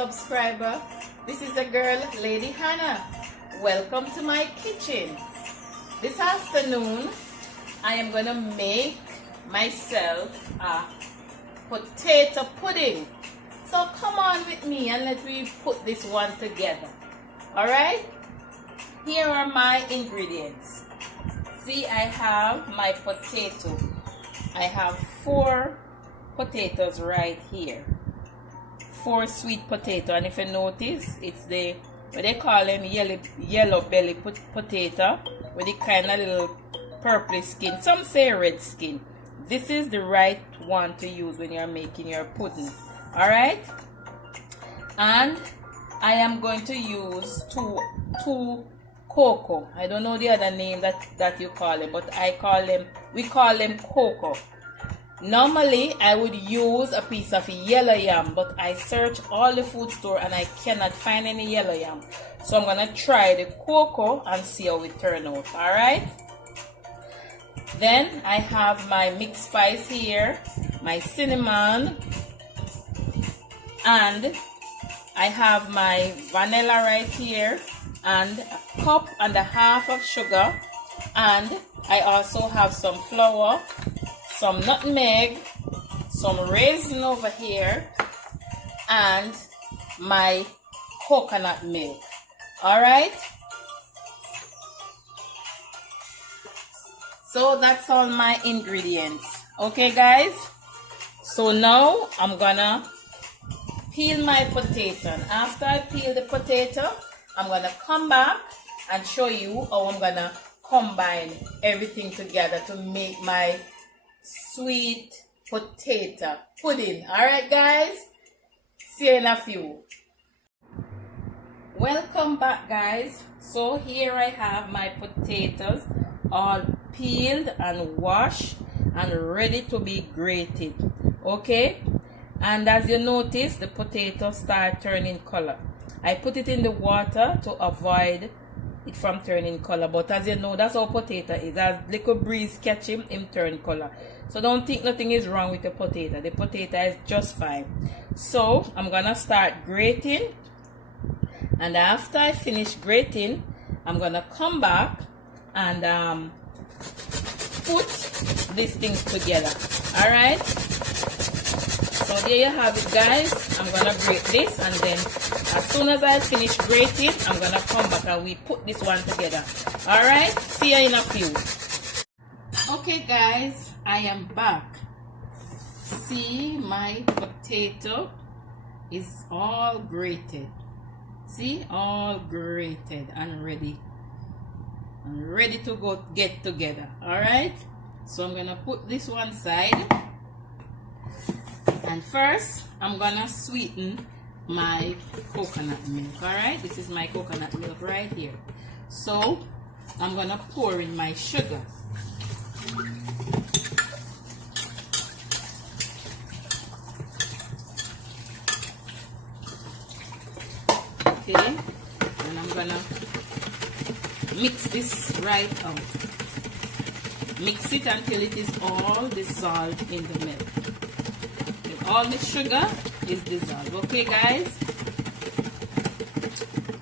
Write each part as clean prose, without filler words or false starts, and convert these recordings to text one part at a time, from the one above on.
subscriber. This is the girl, Lady Hannah. Welcome to my kitchen. This afternoon, I am going to make myself a potato pudding. So come on with me and let me put this one together. Alright? Here are my ingredients. See, I have my potato. I have 4 potatoes right here. 4 sweet potato, and if you notice, it's the what they call them yellow belly potato with the kind of little purple skin. Some say red skin. This is the right one to use when you're making your pudding. Alright? And I am going to use two cocoa. I don't know the other name that you call them, but we call them cocoa. Normally, I would use a piece of yellow yam, but I searched all the food store and I cannot find any yellow yam. So I'm going to try the cocoa and see how it turns out. Alright? Then I have my mixed spice here, my cinnamon, and I have my vanilla right here, and a cup and a half of sugar, and I also have some flour, some nutmeg, some raisin over here, and my coconut milk. Alright? So that's all my ingredients. Okay, guys? So now I'm gonna peel my potato. And after I peel the potato, I'm gonna come back and show you how I'm gonna combine everything together to make my sweet potato pudding. Alright, guys? See you in a few. Welcome back, guys. So here I have my potatoes all peeled and washed and ready to be grated. Okay? And as you notice, the potato start turning color. I put it in the water to avoid it from turning color, but as you know, that's how potato is. As little breeze catch him turn color. So don't think nothing is wrong with the potato. The potato is just fine. So I'm gonna start grating, and after I finish grating, I'm gonna come back and put these things together. All right. So there you have it, guys. I'm gonna grate this, and then as soon as I finish grating, I'm gonna come back and we put this one together. Alright, see you in a few. Okay, guys, I am back. See, my potato is all grated. See, all grated and ready. And ready to go get together. Alright, so I'm gonna put this one side. And first, I'm gonna sweeten my coconut milk. Alright, this is my coconut milk right here. So I'm gonna pour in my sugar. Okay, and I'm gonna mix this right out. Mix it until it is all dissolved in the milk. All the sugar is dissolved. Okay, guys?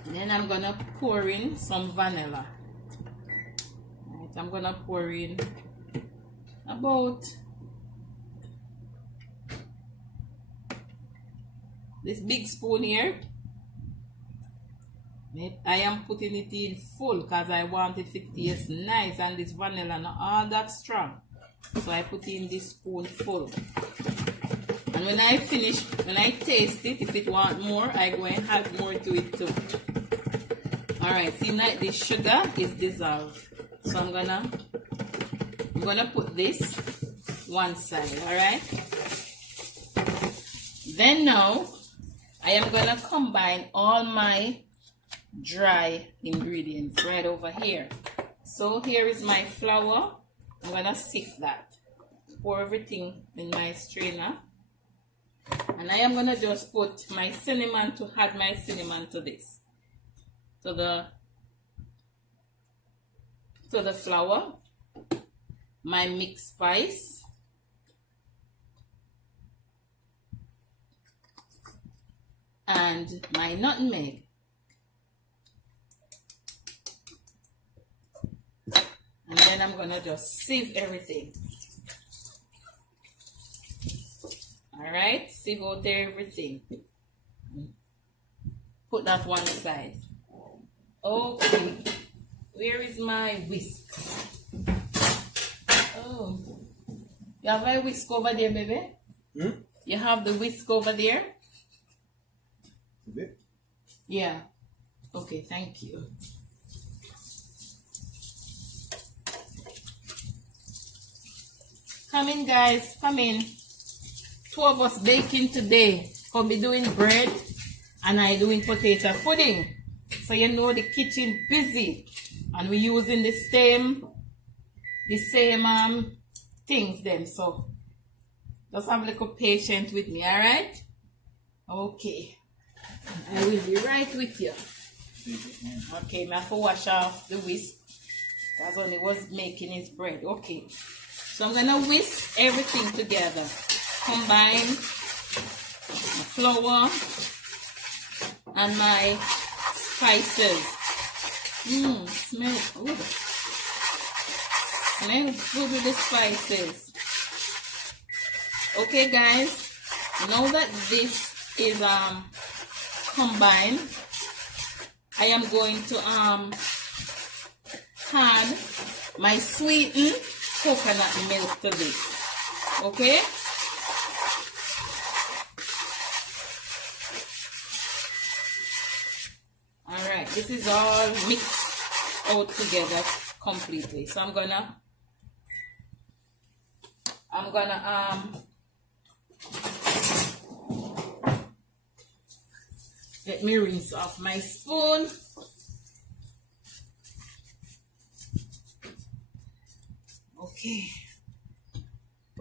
Then I'm gonna pour in some vanilla. Right, I'm gonna pour in about this big spoon here. I am putting it in full because I want it to taste nice, and this vanilla not all that strong. So I put in this spoon full. And when I finish, when I taste it, if it want more, I go and add more to it too. Alright, see, now the sugar is dissolved. So I'm gonna put this one side, alright? Then now, I am gonna combine all my dry ingredients right over here. So here is my flour. I'm gonna sift that. Pour everything in my strainer. And I am going to just put my cinnamon to add my cinnamon to this. To the flour. My mixed spice. and my nutmeg. And then I'm gonna just sieve everything. Alright, sieve out everything. Put that one aside. Okay, where is my whisk? Oh, you have a whisk over there, baby? You have the whisk over there? Yeah. Okay, thank you. Come in, guys. Come in. 2 of us baking today. I'll be doing bread and I doing potato pudding. So you know the kitchen busy. And we're using the same things then. So just have a little patience with me, alright? Okay. I will be right with you. Okay, I have to wash off the whisk. That's when he was making his bread. Okay. So I'm gonna whisk everything together. Combine my flour and my spices. Smell good. Smell good with the spices. Okay, guys. Now that this is combined, I am going to add my sweetened coconut milk to this. Okay? Alright, this is all mixed out together completely. So I'm gonna let me rinse off my spoon. Okay.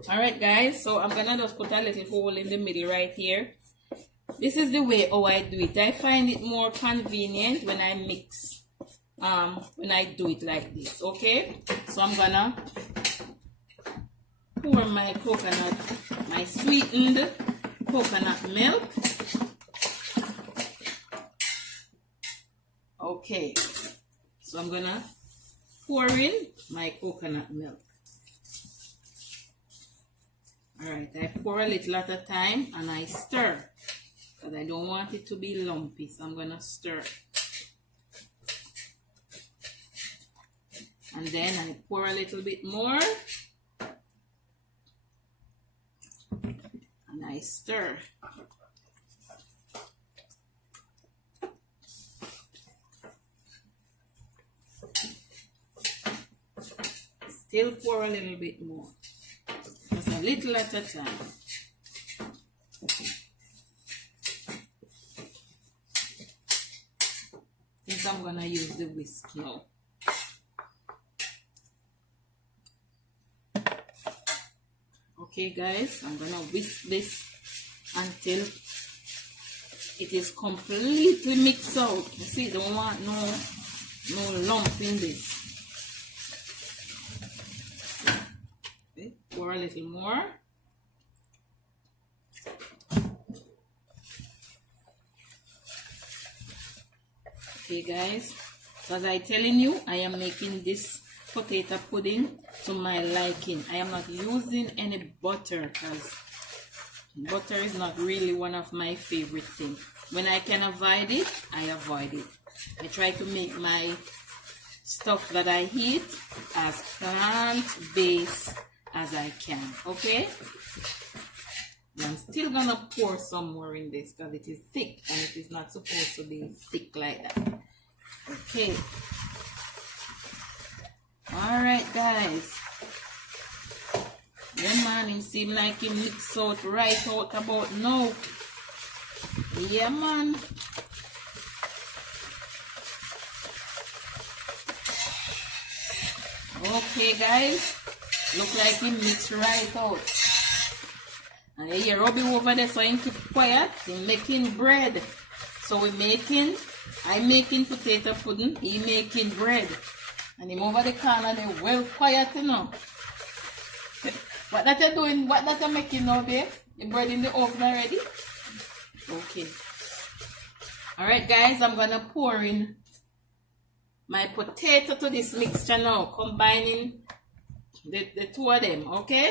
Alright, guys, so I'm gonna just put a little hole in the middle right here. This is the way how I do it. I find it more convenient when I mix, when I do it like this. Okay, so I'm gonna pour my coconut, my sweetened coconut milk. Okay, so I'm gonna pour in my coconut milk. Alright, I pour a little at a time and I stir because I don't want it to be lumpy, so I'm gonna stir. And then I pour a little bit more and I stir. Still pour a little bit more. Just a little at a time. I think I'm gonna use the whisk now. Okay, guys, I'm gonna whisk this until it is completely mixed out. You see, don't want no lump in this. Okay, pour a little more. Okay, guys, so as I telling you, I am making this potato pudding to my liking. I am not using any butter because butter is not really one of my favorite things. When I can avoid it, I avoid it. I try to make my stuff that I eat as plant-based as I can. Okay, I'm still gonna pour some more in this because it is thick and it is not supposed to be thick like that. Okay. Alright, guys. Yeah, man, it seems like he mix out right out about now. Yeah, man. Okay, guys. Look like he mixed right out. And you hear Robbie over there, so he keep quiet. He's making bread. So I'm making potato pudding, he making bread. And him over the corner, they well quiet, you know. What that you doing? What that you making now, babe? The bread in the oven already? Okay. Alright guys, I'm gonna pour in my potato to this mixture now, combining the two of them, okay?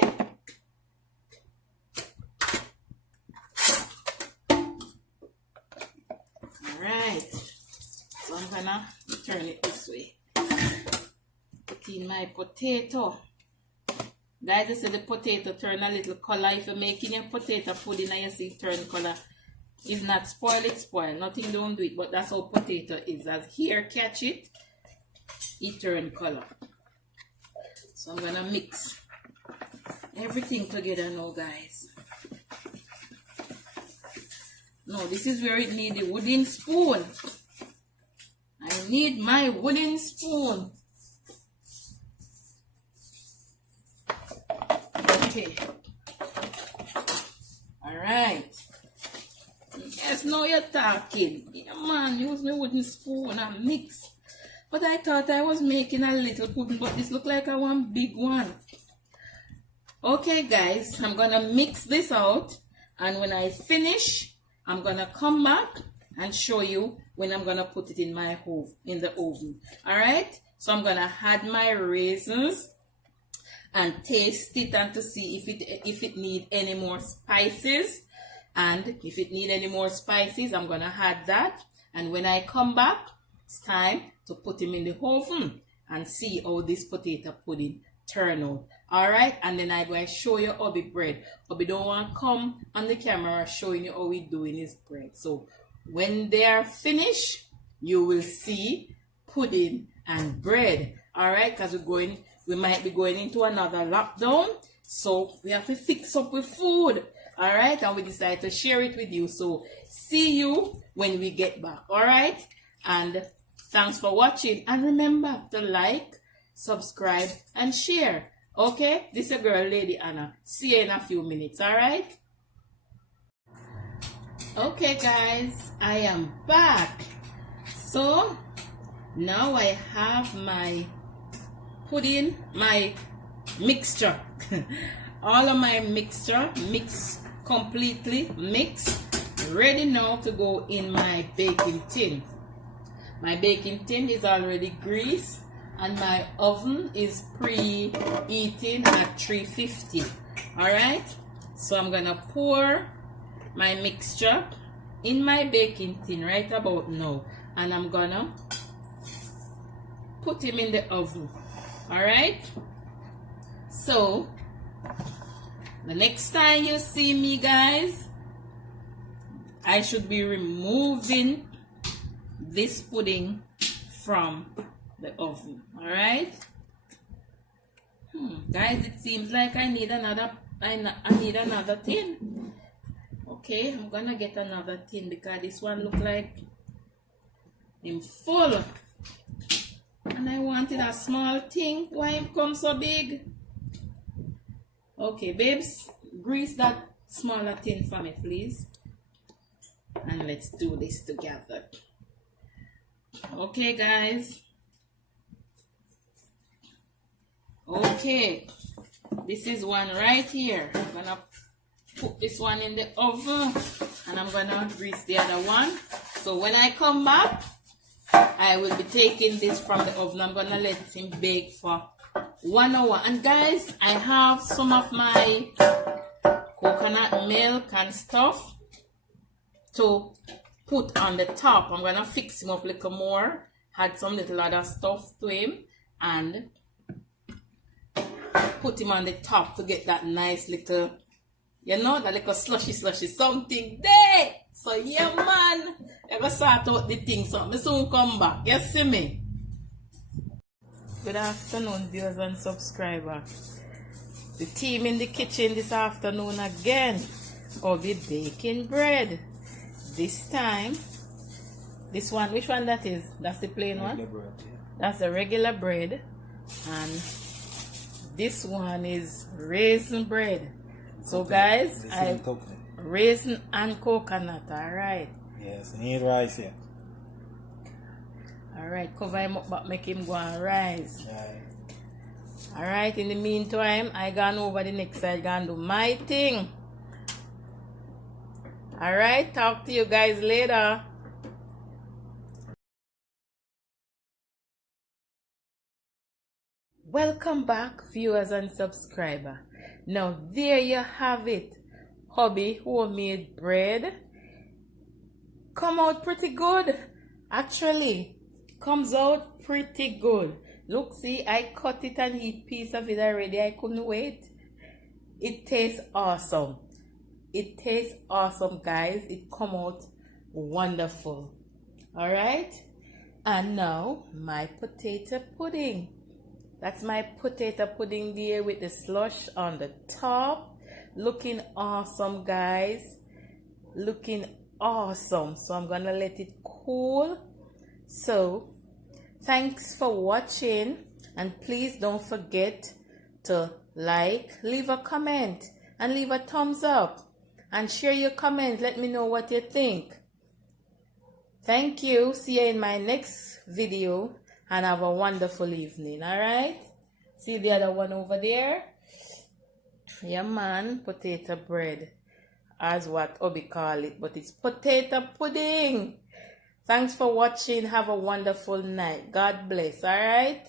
Alright, so I'm gonna turn it this way. Put in my potato. Guys, I said the potato turn a little color. If you're making your potato pudding and you see turn color, it's not spoil, it spoil. Nothing don't do it, but that's how potato is. As hair catch it, it turn color. So I'm gonna mix everything together now, guys. No, this is where it needs the wooden spoon. I need my wooden spoon. Okay. Alright. Yes, now you're talking. Yeah, man, use my wooden spoon and mix. But I thought I was making a little pudding, but this look like a one big one. Okay, guys, I'm gonna mix this out, and when I finish, I'm gonna come back and show you when I'm gonna put it in my oven. Alright? So I'm gonna add my raisins and taste it and to see if it need any more spices. And if it need any more spices, I'm gonna add that. And when I come back, it's time to put them in the oven and see how this potato pudding turn out. Alright, and then I'm going to show you Obi bread. Obi don't want to come on the camera showing you how we doing his bread. So when they are finished, you will see pudding and bread. Alright, because we might be going into another lockdown. So we have to fix up with food. Alright, and we decided to share it with you. So see you when we get back. Alright, and thanks for watching. And remember to like, subscribe, and share. Okay, this is your girl, Lady Anna. See you in a few minutes, alright? Okay, guys, I am back. So, now I have my pudding, my mixture. All of my mixture mixed, completely mixed. Ready now to go in my baking tin. My baking tin is already greased. And my oven is preheating at 350. Alright? So I'm gonna pour my mixture in my baking tin right about now. And I'm gonna put him in the oven. Alright? So the next time you see me, guys, I should be removing this pudding from the oven. Alright, guys, it seems like I need another tin. Okay, I'm gonna get another tin because this one look like I'm full and I wanted a small thing. Why it come so big? Okay, babes, grease that smaller tin for me, please, and let's do this together. Okay, guys. Okay, this is one right here. I'm gonna put this one in the oven and I'm gonna grease the other one. So when I come back, I will be taking this from the oven. I'm gonna let him bake for 1 hour. And guys, I have some of my coconut milk and stuff to put on the top. I'm gonna fix him up a little more, add some little other stuff to him, and put him on the top to get that nice little, you know, that little slushy something there. So yeah, man, I go sort out the thing, so I soon come back. You see me? Good afternoon, viewers and subscribers. The team in the kitchen this afternoon again. I'll be baking bread. This time, this one, which one that is? That's the plain one? Bread, yeah. That's the regular bread. And this one is raisin bread. So guys, raisin and coconut, alright. Yes, you need rice here. Alright, cover him up but make him go and rise. Right. Alright, in the meantime, I gone over the next side, gonna do my thing. Alright, talk to you guys later. Welcome back, viewers and subscriber. Now there you have it. Hubby homemade bread. Come out pretty good. Actually, comes out pretty good. Look, see, I cut it and eat piece of it already. I couldn't wait. It tastes awesome. It tastes awesome, guys. It come out wonderful. All right. And now my potato pudding. That's my potato pudding there with the slush on the top. Looking awesome, guys. Looking awesome. So I'm gonna let it cool. So thanks for watching, and please don't forget to like, leave a comment, and leave a thumbs up, and share your comments. Let me know what you think. Thank you. See you in my next video, and have a wonderful evening. All right. See the other one over there? Yeah, man. Potato bread, as what Obi call it, but it's potato pudding. Thanks for watching. Have a wonderful night. God bless. All right.